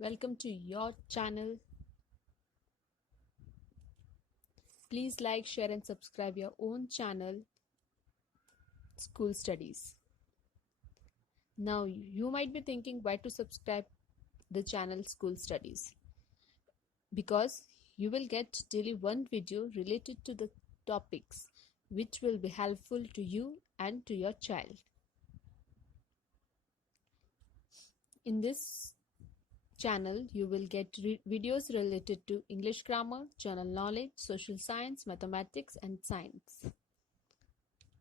Welcome to your channel. Please like, share, and subscribe your own channel, School Studies. Now, you might be thinking why to subscribe the channel School Studies, because you will get daily one video related to the topics which will be helpful to you and to your child. In this channel, you will get videos related to English grammar, general knowledge, social science, mathematics, and science.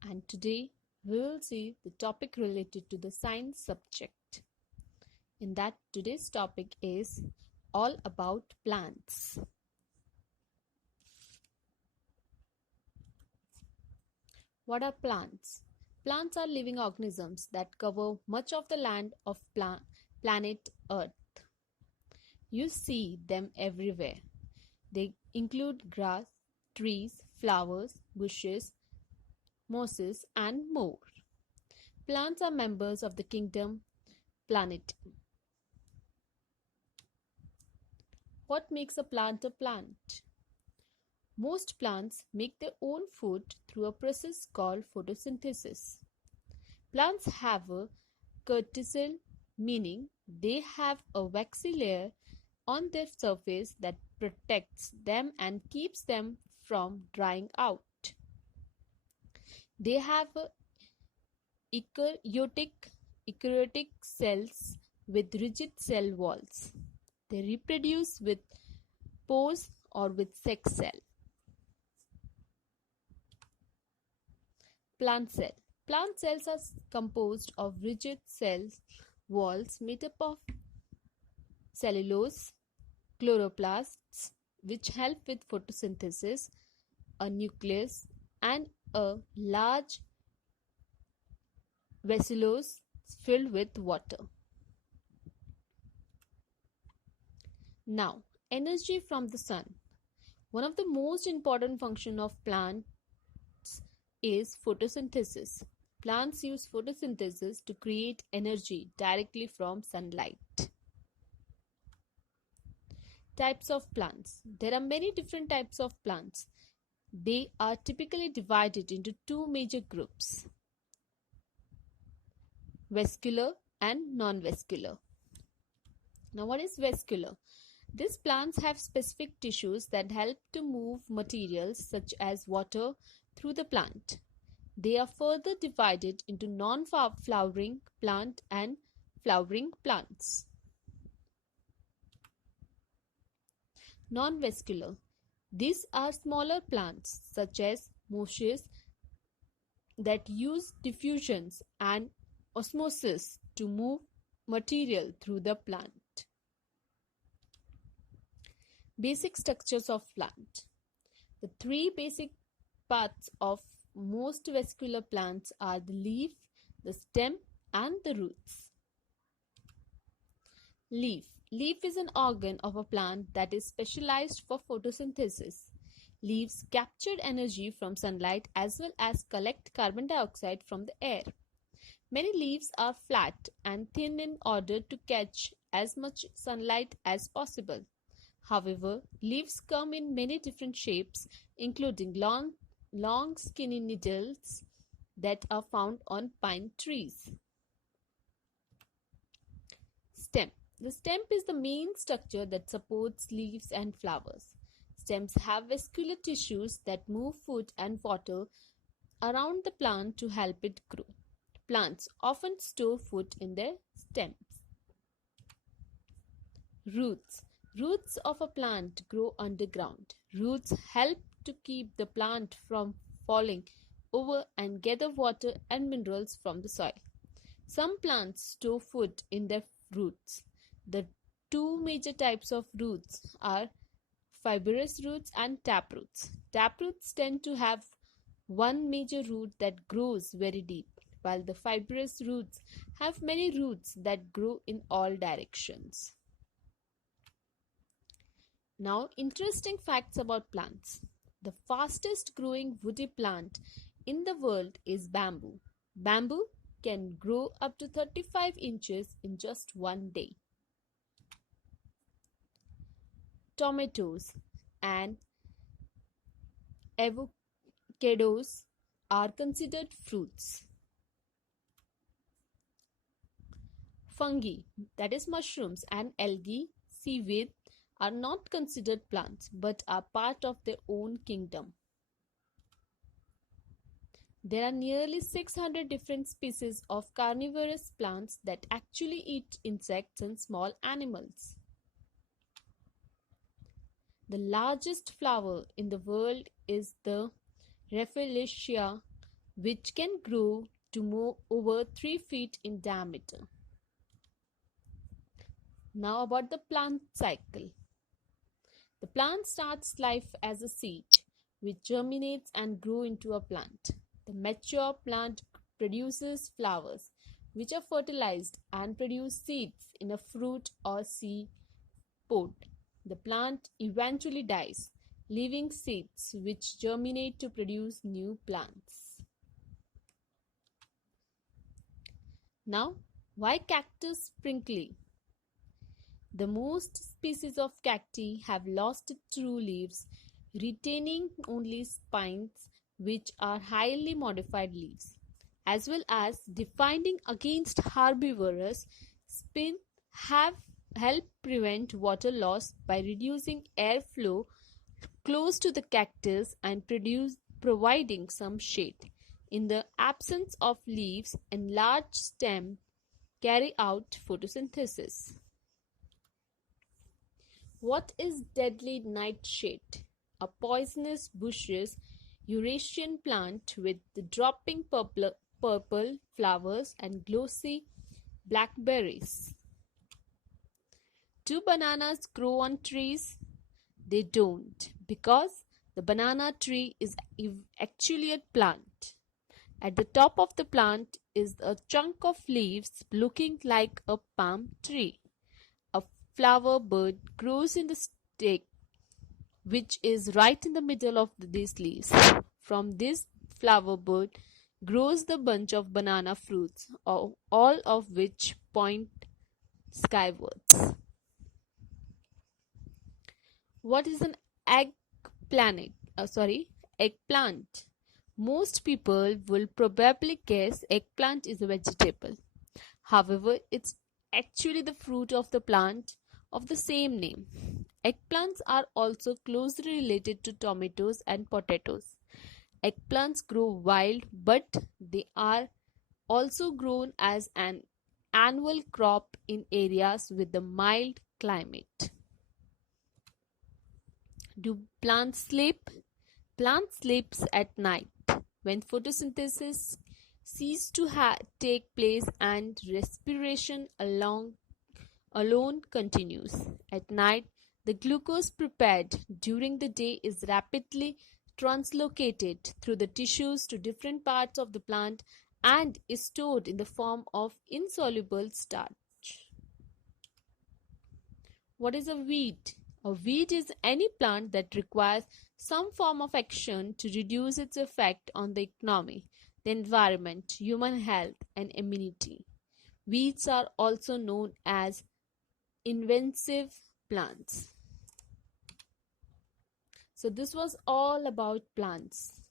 And today we will see the topic related to the science subject. In that, today's topic is all about plants. What are plants? Plants are living organisms that cover much of the land of planet Earth. You see them everywhere. They include grass, trees, flowers, bushes, mosses, and more. Plants are members of the kingdom Plantae. What makes a plant a plant? Most plants make their own food through a process called photosynthesis. Plants have a corticel, meaning they have a waxy layer on their surface that protects them and keeps them from drying out. They have eukaryotic cells with rigid cell walls. They reproduce with pores or with sex cell. Plant cell. Plant cells are composed of rigid cell walls made up of cellulose, chloroplasts, which help with photosynthesis, a nucleus, and a large vesicles filled with water. Now, energy from the sun. One of the most important functions of plants is photosynthesis. Plants use photosynthesis to create energy directly from sunlight. Types of plants. There are many different types of plants. They are typically divided into two major groups: vascular and non-vascular. Now, what is vascular? These plants have specific tissues that help to move materials such as water through the plant. They are further divided into non-flowering plant and flowering plants. Non-vascular. These are smaller plants such as mosses that use diffusions and osmosis to move material through the plant. Basic structures of plant. The three basic parts of most vascular plants are the leaf, the stem, and the roots. Leaf. Leaf is an organ of a plant that is specialized for photosynthesis. Leaves capture energy from sunlight as well as collect carbon dioxide from the air. Many leaves are flat and thin in order to catch as much sunlight as possible. However, leaves come in many different shapes, including long skinny needles that are found on pine trees. Stem. The stem is the main structure that supports leaves and flowers. Stems have vascular tissues that move food and water around the plant to help it grow. Plants often store food in their stems. Roots. Roots of a plant grow underground. Roots help to keep the plant from falling over and gather water and minerals from the soil. Some plants store food in their roots. The two major types of roots are fibrous roots and taproots. Taproots tend to have one major root that grows very deep, while the fibrous roots have many roots that grow in all directions. Now, interesting facts about plants. The fastest growing woody plant in the world is bamboo. Bamboo can grow up to 35 inches in just one day. tomatoes, and avocados are considered fruits. Fungi, that is mushrooms, and algae, seaweed, are not considered plants but are part of their own kingdom. There are nearly 600 different species of carnivorous plants that actually eat insects and small animals. The largest flower in the world is the Rafflesia, which can grow to over 3 feet in diameter. Now about the plant cycle. The plant starts life as a seed, which germinates and grows into a plant. The mature plant produces flowers, which are fertilized and produce seeds in a fruit or seed pod. The plant eventually dies, leaving seeds which germinate to produce new plants. Now, why cactus prickly? The most species of cacti have lost true leaves, retaining only spines, which are highly modified leaves, as well as defending against herbivorous spin have helped prevent water loss by reducing airflow close to the cactus and providing some shade. In the absence of leaves, enlarged stem carry out photosynthesis. What is deadly nightshade? A poisonous bushes Eurasian plant with dropping purple flowers and glossy blackberries. Do bananas grow on trees? They don't, because the banana tree is actually a plant. At the top of the plant is a chunk of leaves looking like a palm tree. A flower bud grows in the stake, which is right in the middle of these leaves. From this flower bud grows the bunch of banana fruits, all of which point skywards. What is an eggplant? Most people will probably guess eggplant is a vegetable. However, it's actually the fruit of the plant of the same name. Eggplants are also closely related to tomatoes and potatoes. Eggplants grow wild, but they are also grown as an annual crop in areas with a mild climate. Do plants sleep? Plant sleeps at night when photosynthesis ceases to take place and respiration alone continues. At night, the glucose prepared during the day is rapidly translocated through the tissues to different parts of the plant and is stored in the form of insoluble starch. What is a weed? A weed is any plant that requires some form of action to reduce its effect on the economy, the environment, human health, and immunity. Weeds are also known as invasive plants. So this was all about plants.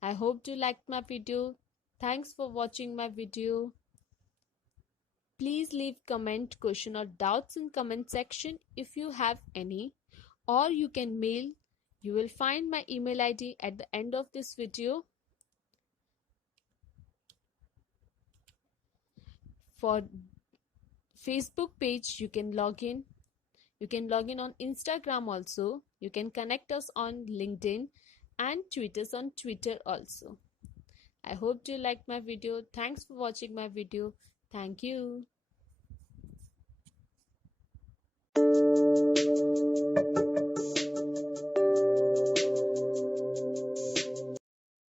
I hope you liked my video. Thanks for watching my video. Please leave comment, question or doubts in comment section if you have any, or you can mail. You will find my email ID at the end of this video. For Facebook page, you can log in. You can log in on Instagram also. You can connect us on LinkedIn and tweet us on Twitter also. I hope you liked my video. Thanks for watching my video. Thank you.